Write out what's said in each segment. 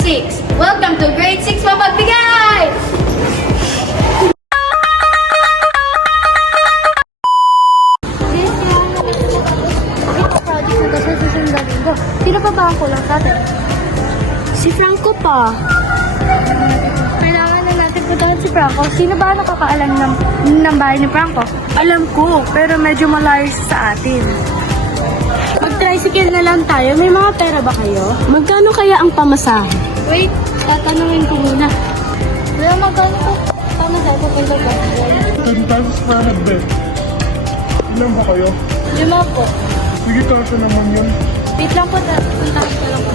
6. Welcome to Grade 6 Mapagbigay! Project na to sa susunod linggo. Sino pa ba ang kulang sa atin? Si Franco pa. Kailangan na natin puntahan si Franco. Sino ba nakakaalam ng bahay ni Franco? Alam ko, pero medyo malayo siya sa atin. Mag-tricycle na lang tayo. May mga pera ba kayo? Magkano kaya ang pamasahe? Wait, tatanungin ko muna. Wala, magkano ko? Pamasahe ko kung ba? 10 pesos per head, be. Ilan ba kayo? 5 po. Sige, kasya naman yun. Wait lang po, puntahan ko lang po.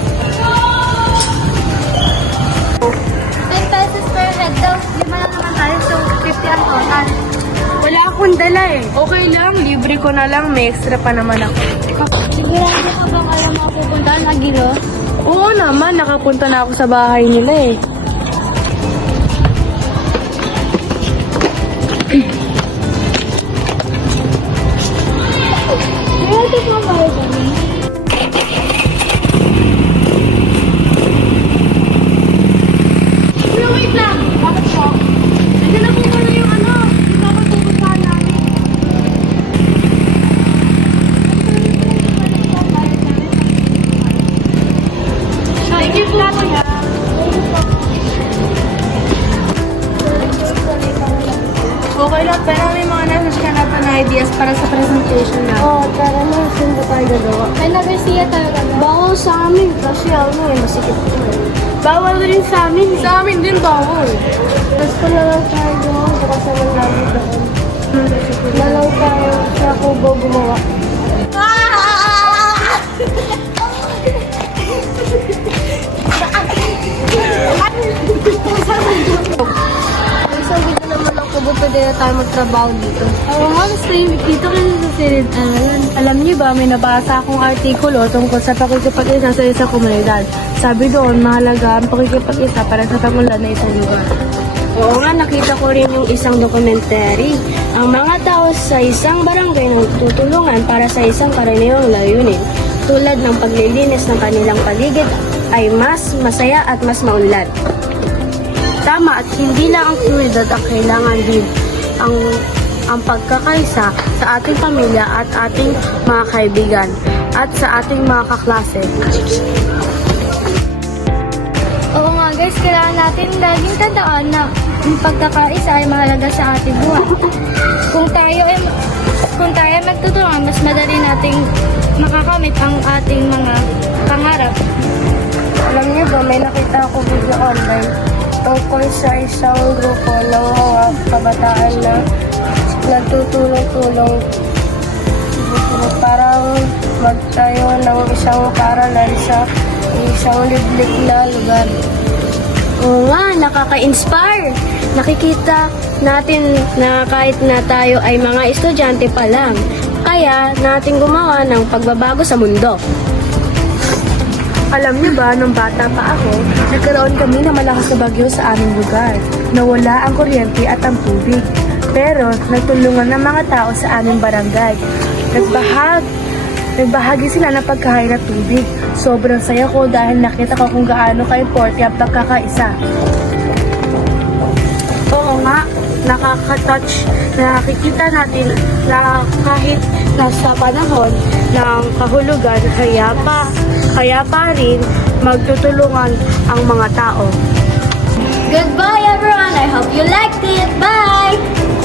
10 pesos per head daw. 5 lang naman tayo, so 50 ang total. Wala akong dala eh. Okay lang, libre ko na lang. May extra pa naman ako. Sigurado ka bang alam mo pupuntahan na Giro? Oo naman, nakapunta na ako sa bahay nila eh. Sigurado ka ba ito? Pero wait lang, bakit po? Nandiyan na po pala yung ano, yung mapatutupan namin. Thank you po kuya. Okay lang, pero may mga nasa ka na pa na ideas para sa presentation na. Oo, tara na. Saan ba tayo gagawa? May nag-siya talaga. Bawal sa amin kasi ano eh, masikip ko eh. Bawal rin sa amin. Sa amin din bawal. Gusto na lang tayo doon. Bukas naman namin doon. Nalaw tayo sa kubo gumawa. Sabi ko naman ang kubo, pwede na tayo magtrabaho dito. Oo nga, mas tahimik dito kasi sa Sirid Aralan. Alam niyo ba, may nabasa akong artikulo tungkol sa pakikipag-isa sa isang komunidad. Sabi doon, mahalaga ang pakikipag-isa para sa pangulan na isang lugar. Oo nga, nakita ko rin yung isang documentary. Ang mga tao sa isang barangay na tutulungan para sa isang karaniwang layunin, tulad ng paglilinis ng kanilang paligid, ay mas masaya at mas maunlad. Tama, at hindi lang ang komunidad ang kailangan din ang pagkakaisa sa ating pamilya at ating mga kaibigan at sa ating mga kaklase. Oo nga guys, kailangan natin laging tandaan na ang pagkakaisa ay mahalaga sa ating buhay. Kung tayo ay magtutulungan, mas madali nating makakamit ang ating mga pangarap. Alam niyo ba, may nakita ako video online tungkol sa isang grupo ng mga kabataan na nagtutulong-tulong parang magtayo ng isang paralan sa isang liblig na lugar. Oo nga, nakaka-inspire. Nakikita natin na kahit na tayo ay mga estudyante pa lang, kaya natin gumawa ng pagbabago sa mundo. Alam niyo ba, nung bata pa ako, nagkaroon kami ng malakas na bagyo sa aming lugar. Nawala ang kuryente at ang tubig. Pero nagtulungan ng mga tao sa aming barangay. Nagbahagi sila ng pagkain at tubig. Sobrang saya ko dahil nakita ko kung gaano ka-importante ang pagkakaisa. Oo nga, nakaka-touch. Nakikita natin na kahit nasa panahon ng kahulugan, kaya pa rin magtutulungan ang mga tao. Goodbye everyone! I hope you liked it! Bye!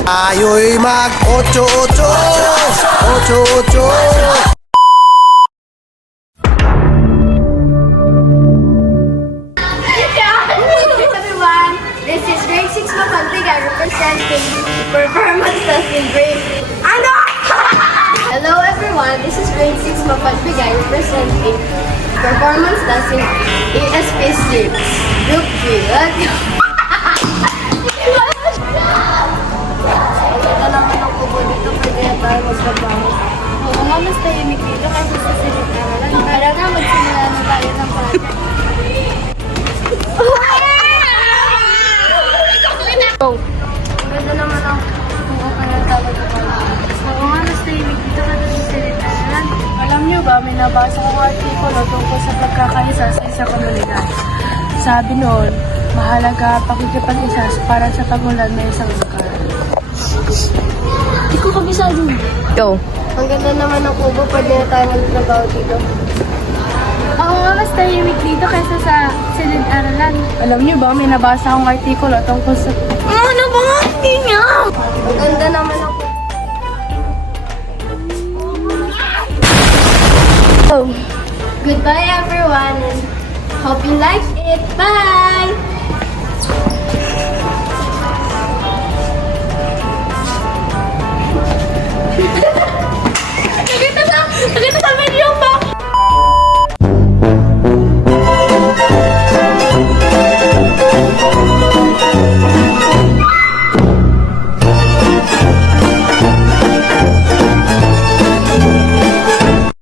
Tayo'y mag-8-8, 8-8. Everyone, this is Grade 6 Mapagbigay representing Performance Testing Grade. Ano? Hello everyone, this is Grade 6 Mapagbigay representing Performance Testing ESP6 Group 3. Let's go! Ito naman ang kubo dito, pwede na tayo magtrabaho. Oo nga, mas tahimik dito kasi sa Sirid Aralan. Kaya nga, magsimula na tayo ng project. Oh, ganda naman ang kubo, kaya tawag ko pala. Oo nga, mas tahimik dito kasi sa Sirid Aralan. Alam niyo ba, may nabasa kong artikulo tungkol sa pagkakaisa sa isang komunidad. Sabi noon, mahalaga ang pakikipag-isa para sa pagunlad ng isang lugar. Hindi ko kabisado. Go. Ang ganda naman ng kubo, pwede na tayo magtrabaho dito. Oo nga, mas tahimik dito kaysa sa silid-aralan. Alam niyo ba, may nabasa akong artikulo tungkol sa... Ano ba nga? Hindi nga! Ang ganda naman ng kubo. Oh. Goodbye everyone and hope you like it. Bye! Nagkita sa